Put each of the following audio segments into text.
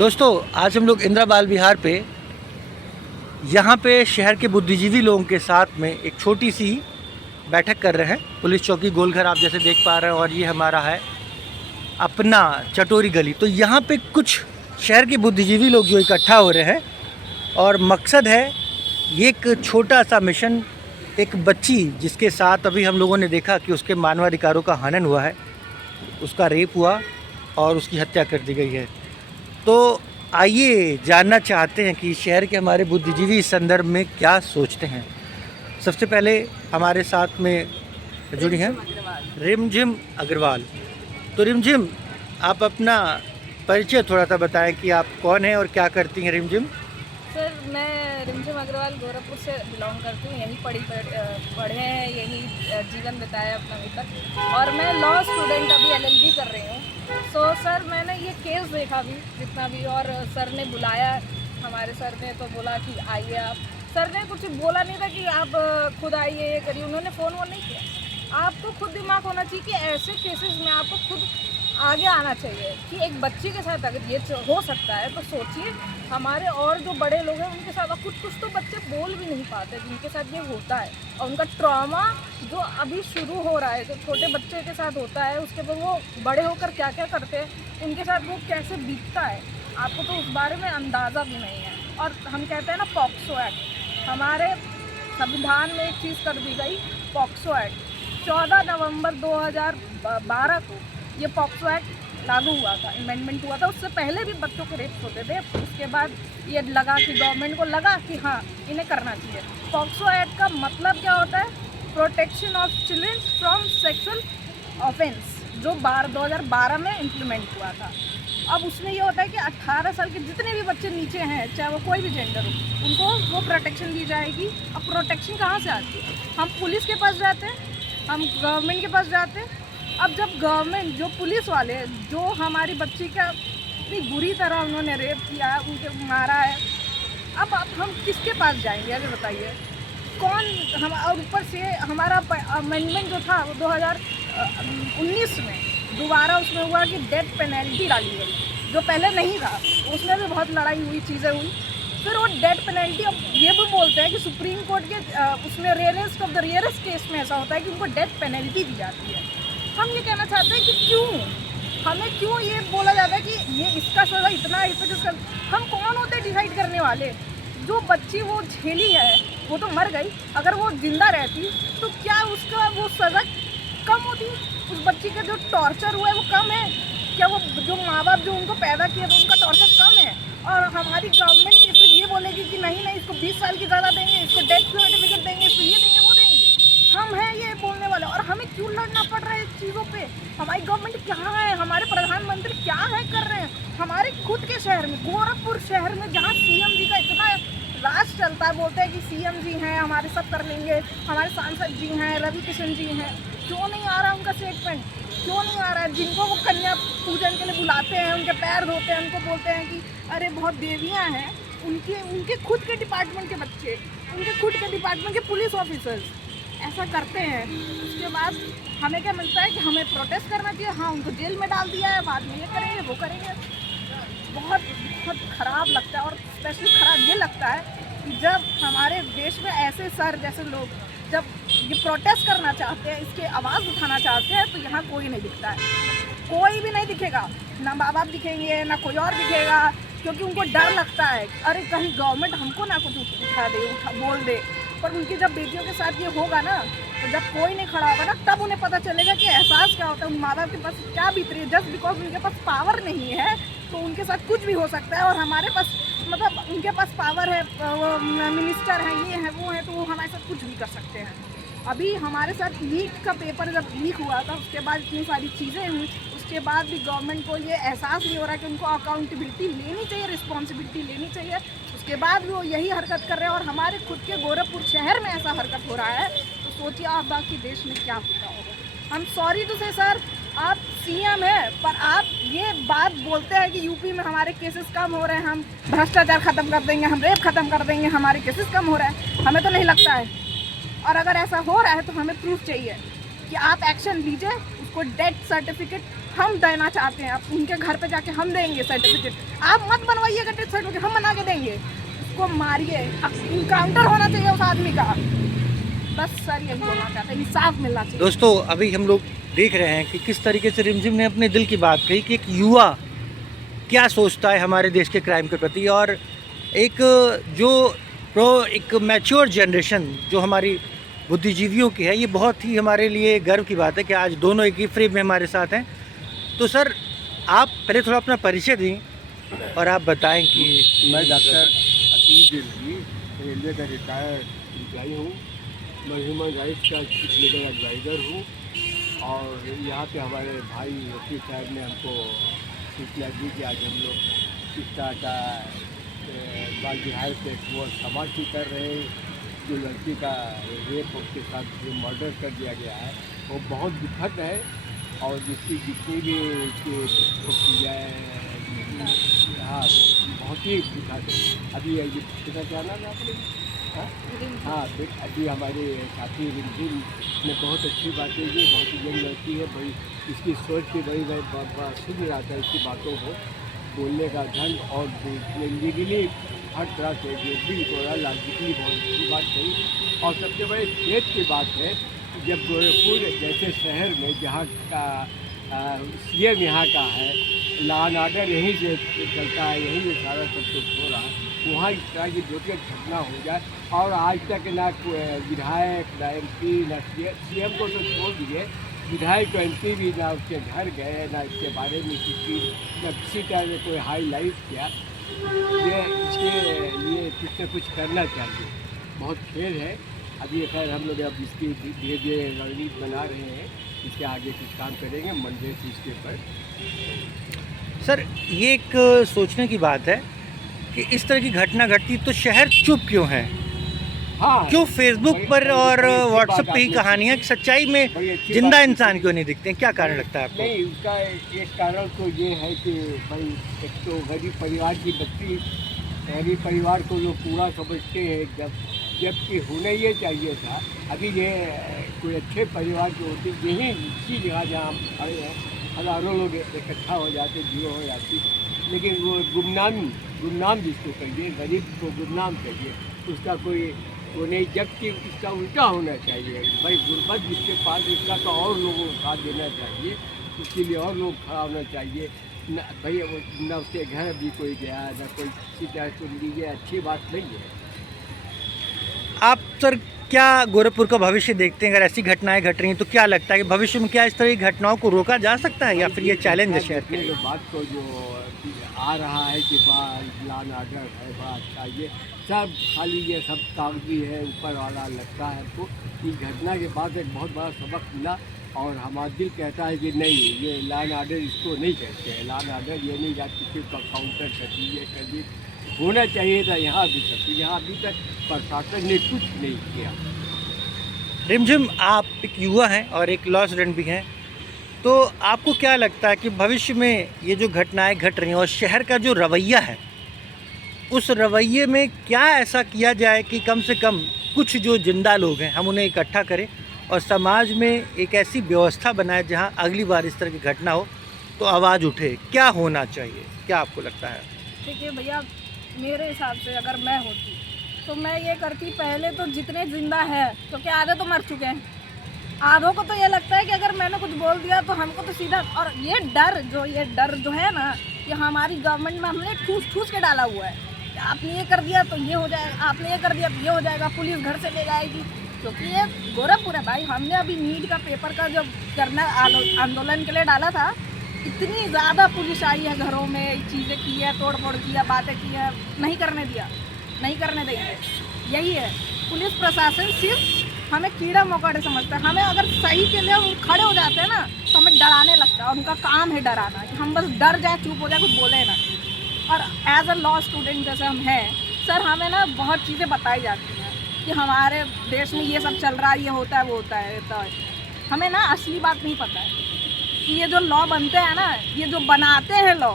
दोस्तों आज हम लोग इंदिरा बाल विहार पे यहाँ पे शहर के बुद्धिजीवी लोगों के साथ में एक छोटी सी बैठक कर रहे हैं। पुलिस चौकी गोलघर आप जैसे देख पा रहे हैं और ये हमारा है अपना चटोरी गली। तो यहाँ पे कुछ शहर के बुद्धिजीवी लोग जो इकट्ठा हो रहे हैं और मकसद है ये एक छोटा सा मिशन। एक बच्ची जिसके साथ अभी हम लोगों ने देखा कि उसके मानवाधिकारों का हनन हुआ है, उसका रेप हुआ और उसकी हत्या कर दी गई है। तो आइए जानना चाहते हैं कि शहर के हमारे बुद्धिजीवी इस संदर्भ में क्या सोचते हैं। सबसे पहले हमारे साथ में जुड़ी हैं रिमझिम अग्रवाल। तो रिमझिम, आप अपना परिचय थोड़ा सा बताएं कि आप कौन हैं और क्या करती हैं रिमझिम। सर, मैं रिमझिम अग्रवाल गोरखपुर से बिलोंग करती हूँ। यहीं पढ़े हैं, यहीं जीवन बिताया अपना अभी तक। और मैं लॉ स्टूडेंट अभी LLB कर रही हूँ। सो सर, मैंने ये केस देखा भी जितना भी, और सर ने बुलाया, हमारे सर ने तो बोला कि आइए आप। सर ने कुछ बोला नहीं था कि आप खुद आइए ये करिए, उन्होंने फ़ोन वोन नहीं किया। आपको खुद दिमाग होना चाहिए कि ऐसे केसेस में आपको खुद आगे आना चाहिए कि एक बच्ची के साथ अगर ये हो सकता है तो सोचिए हमारे और जो बड़े लोग हैं उनके साथ। कुछ तो बच्चे बोल भी नहीं पाते जिनके साथ ये होता है, और उनका ट्रॉमा जो अभी शुरू हो रहा है, जो छोटे बच्चे के साथ होता है, उसके बाद वो बड़े होकर क्या क्या करते हैं, उनके साथ वो कैसे बीतता है, आपको तो उस बारे में अंदाज़ा भी नहीं है। और हम कहते हैं ना पॉक्सो एक्ट, हमारे संविधान में एक चीज़ कर दी गई, पॉक्सो एक्ट। 14 नवंबर 2012 को ये पॉक्सो एक्ट लागू हुआ था, अमेंडमेंट हुआ था। उससे पहले भी बच्चों के रेप होते थे। उसके बाद ये लगा कि गवर्नमेंट को लगा कि हाँ इन्हें करना चाहिए। पॉक्सो एक्ट का मतलब क्या होता है? Protection of children from sexual offence, जो 2012 में इम्प्लीमेंट हुआ था। अब उसमें ये होता है कि 18 साल के जितने भी बच्चे नीचे हैं, चाहे वो कोई भी जेंडर हो, उनको वो प्रोटेक्शन दी जाएगी। अब प्रोटेक्शन कहाँ से आती है? हम पुलिस के पास जाते हैं, हम गवर्नमेंट के पास जाते हैं। अब जब गवर्नमेंट, जो पुलिस वाले जो हमारी बच्ची का इतनी बुरी तरह उन्होंने रेप किया है, उनके मारा है, अब हम किसके पास जाएंगे? अगर बताइए कौन हम। और ऊपर से हमारा अमेंडमेंट जो था वो 2019 में दोबारा उसमें हुआ कि डेथ पेनल्टी डाली गई, जो पहले नहीं था। उसमें भी बहुत लड़ाई हुई, चीज़ें हुई। फिर वो डेथ पेनल्टी, अब ये भी बोलते हैं कि सुप्रीम कोर्ट के उसमें rarest of the rarest case में ऐसा होता है कि उनको डेथ पेनल्टी दी जाती है। हम ये कहना चाहते हैं कि क्यों ये बोला जाता है कि ये इसका सज़ा इतना है, इसका। हम कौन होते हैं डिसाइड करने वाले? जो बच्ची वो झेली है वो तो मर गई, अगर वो जिंदा रहती तो क्या उसका वो सज़ा कम होती? उस बच्ची का जो टॉर्चर हुआ है वो कम है क्या? वो जो माँ बाप जो उनको पैदा किया तो उनका टॉर्चर कम है? और हमारी गवर्नमेंट सिर्फ ये बोलेगी कि नहीं इसको 20 साल की सज़ा देंगे, इसको डेथ सर्टिफिकेट देंगे, इसको ये देंगे, वो देंगे। हम हैं ये बोलने वाले, और हमें क्यों लड़ना पड़ रहा है इस चीज़ों पे? हमारी गवर्नमेंट कहाँ है? हमारे प्रधानमंत्री क्या है कर रहे हैं? हमारे खुद के शहर में, गोरखपुर शहर में, जहाँ CM जी का इतना राज चलता है, बोलते हैं कि CM जी हैं हमारे, सब कर लेंगे, हमारे सांसद जी हैं, रवि किशन जी हैं, क्यों नहीं आ रहा उनका स्टेटमेंट? क्यों नहीं आ रहा है? जिनको वो कन्या पूजन के लिए बुलाते हैं, उनके पैर धोते हैं, उनको बोलते हैं कि अरे बहुत देवियाँ हैं, उनके खुद के डिपार्टमेंट के बच्चे, उनके खुद के डिपार्टमेंट के पुलिस ऑफिसर्स ऐसा करते हैं। उसके बाद हमें क्या मिलता है कि हमें प्रोटेस्ट करना चाहिए। हाँ, उनको जेल में डाल दिया है, बाद में ये करेंगे वो करेंगे। बहुत बहुत ख़राब लगता है। और स्पेशली ख़राब ये लगता है कि जब हमारे देश में ऐसे सर जैसे लोग जब ये प्रोटेस्ट करना चाहते हैं, इसके आवाज़ उठाना चाहते हैं, तो यहाँ कोई नहीं दिखता है। कोई भी नहीं दिखेगा, ना माँ बाप दिखेंगे, ना कोई और दिखेगा, क्योंकि उनको डर लगता है अरे कहीं गवर्नमेंट हमको ना कुछ बोल दे। पर उनकी जब बेटियों के साथ ये होगा ना, तो जब कोई नहीं खड़ा होगा ना, तब उन्हें पता चलेगा कि एहसास क्या होता है, उन माँ बाप के पास क्या बीत रही है। जस्ट बिकॉज उनके पास पावर नहीं है तो उनके साथ कुछ भी हो सकता है। और हमारे पास मतलब उनके पास पावर है, वो मिनिस्टर हैं, ये हैं, वो हैं, तो वो हमारे साथ कुछ भी कर सकते हैं। अभी हमारे साथ लीक का पेपर जब लीक हुआ था, उसके बाद इतनी सारी चीज़ें हुई, उसके बाद भी गवर्नमेंट को ये एहसास नहीं हो रहा कि उनको अकाउंटेबिलिटी लेनी चाहिए, रिस्पॉन्सिबिलिटी लेनी चाहिए। उसके बाद भी वो यही हरकत कर रहे हैं, और हमारे खुद के गोरखपुर शहर में ऐसा हरकत हो रहा है, तो सोचिए आप बाकी देश में क्या होता होगा। हम सॉरी टू से सर, आप CM हैं, पर आप ये बात बोलते हैं कि यूपी में हमारे केसेस कम हो रहे हैं, हम भ्रष्टाचार ख़त्म कर देंगे, हम रेप ख़त्म कर देंगे, हमारे केसेस कम हो रहे हैं। हमें तो नहीं लगता है। और अगर ऐसा हो रहा है तो हमें प्रूफ चाहिए कि आप एक्शन लीजिए, उसको डेथ सर्टिफिकेट हम देना चाहते हैं, आप उनके घर पे जाके हम देंगे सर्टिफिकेट, आप मत बनवाइएगा डेथ सर्टिफिकेट, हम बना के देंगे, उसको मारिए, इनकाउंटर होना चाहिए उस आदमी का। बस सर यही बोलना चाहते हैं, इंसाफ मिलना चाहिए। दोस्तों अभी हम लोग देख रहे हैं कि किस तरीके से रिमझिम ने अपने दिल की बात कही कि एक युवा क्या सोचता है हमारे देश के क्राइम के प्रति, और एक जो एक मैच्योर जनरेशन जो हमारी बुद्धिजीवियों की है, ये बहुत ही हमारे लिए गर्व की बात है कि आज दोनों एक ही फ्रेम में हमारे साथ हैं। तो सर आप पहले थोड़ा अपना परिचय दें और आप बताएं कि मैं डॉक्टर अतीश दिलगी रेलवे का रिटायर्ड एम्प्लॉई हूँ, मैं ह्यूमन राइट्स का लीगल एडवाइज़र हूँ, और यहाँ पे हमारे भाई वकील साहब ने हमको सूचना दी कि आज हम लोग इस तरह का बाल बिहार से वो समाप्ति कर रहे हैं, जो लड़की का रेप उसके साथ जो मर्डर कर दिया गया है वो बहुत दुखद है, और जिसकी जितनी भी की जाए हाँ बहुत ही दुखद है। अभी कितना क्या नाम है आपने? हाँ फिर अभी हमारे साथी रिमझिम ने बहुत अच्छी बातें की, बहुत ही यंग लड़की है, बड़ी इसकी सोच भी बड़ी सुन रहा था, इसकी बातों को बोलने का ढंग, और लीगली हर तरह से जो भी थोड़ा लॉजिकली बहुत अच्छी बात कही। और सबसे बड़े खेत की बात है कि जब गोरखपुर जैसे शहर में जहाँ का CM यहाँ का है, लॉ एंड ऑर्डर यहीं से चलता है, यहीं से सारा सब कुछ हो रहा है, वहाँ इस तरह की जो घटना हो जाए, और आज तक ना विधायक ना MP ना CM को तो छोड़ दिए, विधायक MP भी ना उसके घर गए, ना इसके बारे में किसी तरह से कोई हाईलाइट किया। ये इसके लिए कुछ न कुछ करना चाहिए, बहुत खेल है। अभी खैर हम लोग अब इसकी धीरे धीरे रणनीति बना रहे हैं, इसके आगे कुछ काम करेंगे मंडे से इसके ऊपर। सर ये एक सोचने की बात है कि इस तरह की घटना घटती तो शहर चुप क्यों है? हाँ, क्यों फेसबुक पर और बड़ी अच्छी व्हाट्सएप बात पे ही आपने कहानियाँ, सच्चाई में बड़ी अच्छी जिंदा बात इंसान क्यों नहीं दिखते हैं? क्या कारण लगता है आपको? नहीं, उसका एक कारण तो ये है कि भाई एक तो गरीब परिवार की बच्ची, गरीब परिवार को जो पूरा समझते हैं, जबकि होना ये चाहिए था। अभी ये कोई अच्छे परिवार के होते, यही इसी जगह जहाँ हम खड़े हैं हज़ारों लोग इकट्ठा हो जाते, भीड़ हो जाती, लेकिन वो गुमनाम जिसको कहिए, गरीब को गुमनाम कहिए, उसका कोई वो नहीं, जबकि इसका उल्टा होना चाहिए। भाई गुर्बत जिसके पास, इसका तो और लोगों को साथ देना चाहिए, उसके लिए और लोग खड़ा होना चाहिए। न भाई न उसके घर भी कोई गया, न कोई किसी तरह सुन लीजिए, अच्छी बात नहीं है। आप सर क्या गोरखपुर का भविष्य देखते हैं? अगर ऐसी घटनाएं घट रही हैं तो क्या लगता है कि भविष्य में क्या इस तरह की घटनाओं को रोका जा सकता है, या फिर ये चैलेंज है शहर के लिए? बात को जो आ रहा है कि लॉ एंड ऑर्डर है, बड़ा अच्छा, ये सब खाली ये सब कागजी है, ऊपर वाला लगता है हमको। इस घटना के बाद एक बहुत बड़ा सबक मिला, और हमारा दिल कहता है कि नहीं, ये लॉ एंड ऑर्डर इसको नहीं कहते हैं। लॉ एंड ऑर्डर ये नहीं जाती, किसी का काउंटर कर दीजिए, कर दी होना चाहिए था यहाँ अभी तक, यहाँ अभी तक प्रशासन ने कुछ नहीं किया। रिमझिम आप एक युवा हैं और एक लॉ स्टूडेंट भी हैं, तो आपको क्या लगता है कि भविष्य में ये जो घटनाएं घट रही हैं और शहर का जो रवैया है, उस रवैये में क्या ऐसा किया जाए कि कम से कम कुछ जो जिंदा लोग हैं हम उन्हें इकट्ठा करें और समाज में एक ऐसी व्यवस्था बनाए जहां अगली बार इस तरह की घटना हो तो आवाज़ उठे? क्या होना चाहिए, क्या आपको लगता है? देखिए भैया, मेरे हिसाब से अगर मैं होती तो मैं ये करती, पहले तो जितने जिंदा है, क्योंकि आधे तो मर चुके हैं, आधों को तो ये लगता है कि अगर मैंने कुछ बोल दिया तो हमको तो सीधा, और ये डर जो है ना, ये हमारी गवर्नमेंट में हमने ठूस के डाला हुआ है। आपने ये कर दिया तो ये हो जाएगा, आपने ये कर दिया तो ये हो जाएगा, पुलिस घर से ले जाएगी, क्योंकि ये गोरखपुर है भाई। हमने अभी नीट का पेपर का जब करना आंदोलन के लिए डाला था, इतनी ज़्यादा पुलिस आई है घरों में, चीज़ें की है, तोड़ फोड़ की है, बातें की है, नहीं करने दिया, नहीं करने देंगे। यही है, पुलिस प्रशासन सिर्फ हमें कीड़ा मकोड़े समझता है। हमें अगर सही के लिए हम खड़े हो जाते हैं ना तो हमें डराने लगता है, और उनका काम है डराना, कि हम बस डर जाए, चुप हो जाए, कुछ बोले ना। और एज अ लॉ स्टूडेंट जैसे हम हैं सर, हमें ना बहुत चीज़ें बताई जाती हैं कि हमारे देश में ये सब चल रहा है, ये होता है, वो होता है, तो हमें ना असली बात नहीं पता है कि ये जो लॉ बनते हैं ना, ये जो बनाते हैं लॉ,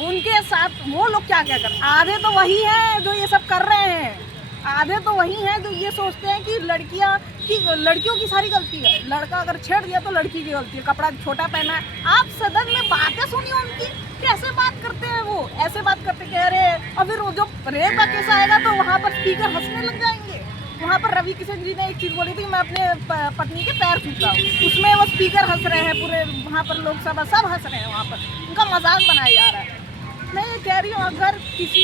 उनके साथ वो लोग क्या क्या कर, आधे तो वही हैं जो ये सब कर रहे हैं, आधे तो वही हैं जो ये सोचते हैं कि लड़कियों की सारी गलती है, लड़का अगर छेड़ दिया तो लड़की की गलती है, कपड़ा छोटा पहना है। आप सदन में बातें सुनिए उनकी, कैसे बात करते हैं वो, ऐसे बात करते कह रहे हैं। और फिर वो जो रेप का केस आएगा तो वहाँ पर स्पीकर हंसने लग जाएंगे। वहाँ पर रवि किशन जी ने एक चीज़ बोली थी, मैं अपने पत्नी के पैर छूता हूँ, उसमें वो स्पीकर हंस रहे हैं, पूरे वहाँ पर लोकसभा सब हंस रहे हैं, वहाँ पर उनका मजाक बनाया जा रहा है। मैं ये कह रही हूँ, अगर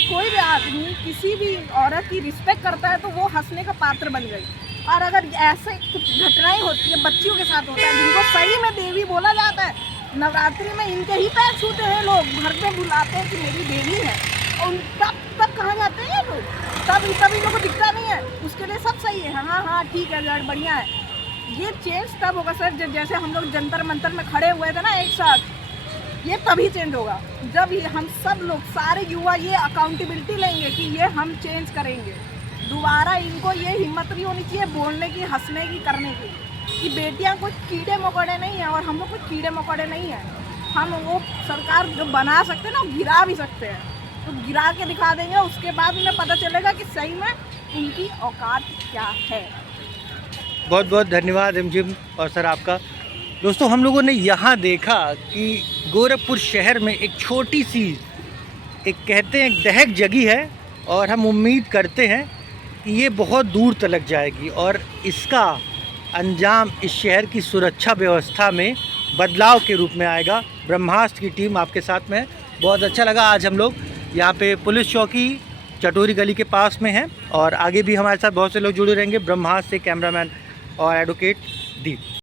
कोई भी आदमी किसी भी औरत की रिस्पेक्ट करता है तो वो हंसने का पात्र बन गई। और अगर ऐसे कुछ घटनाएं होती है, बच्चियों के साथ होता है, जिनको सही में देवी बोला जाता है, नवरात्रि में इनके ही पैर छूते हैं लोग, घर पे बुलाते हैं कि मेरी देवी है, और तब कहाँ जाते हैं ये लोग, तब इन लोगों को दिखता नहीं है। उसके लिए सब सही है, हाँ ठीक है, बढ़िया है। ये चेंज तब होगा सर जैसे हम लोग जंतर मंतर में खड़े हुए थे ना एक साथ, ये तभी चेंज होगा जब हम सब लोग, सारे युवा ये अकाउंटेबिलिटी लेंगे कि ये हम चेंज करेंगे। दोबारा इनको ये हिम्मत नहीं होनी चाहिए बोलने की, हंसने की, करने की, कि बेटियां कोई कीड़े मकोड़े नहीं हैं और हम लोग कोई कीड़े मकोड़े नहीं हैं। हम वो सरकार जो बना सकते हैं ना, वो गिरा भी सकते हैं, तो गिरा के दिखा देंगे, उसके बाद उन्हें पता चलेगा कि सही में उनकी औकात क्या है। बहुत बहुत धन्यवाद एमजिम और सर आपका। दोस्तों, हम लोगों ने यहाँ देखा कि गोरखपुर शहर में एक छोटी सी, एक कहते हैं दहक जगी है, और हम उम्मीद करते हैं कि ये बहुत दूर तक जाएगी और इसका अंजाम इस शहर की सुरक्षा व्यवस्था में बदलाव के रूप में आएगा। ब्रह्मास्त्र की टीम आपके साथ में है। बहुत अच्छा लगा। आज हम लोग यहाँ पे पुलिस चौकी चटोरी गली के पास में हैं और आगे भी हमारे साथ बहुत से लोग जुड़े रहेंगे। ब्रह्मास्त्र से कैमरामैन और एडवोकेट दीप।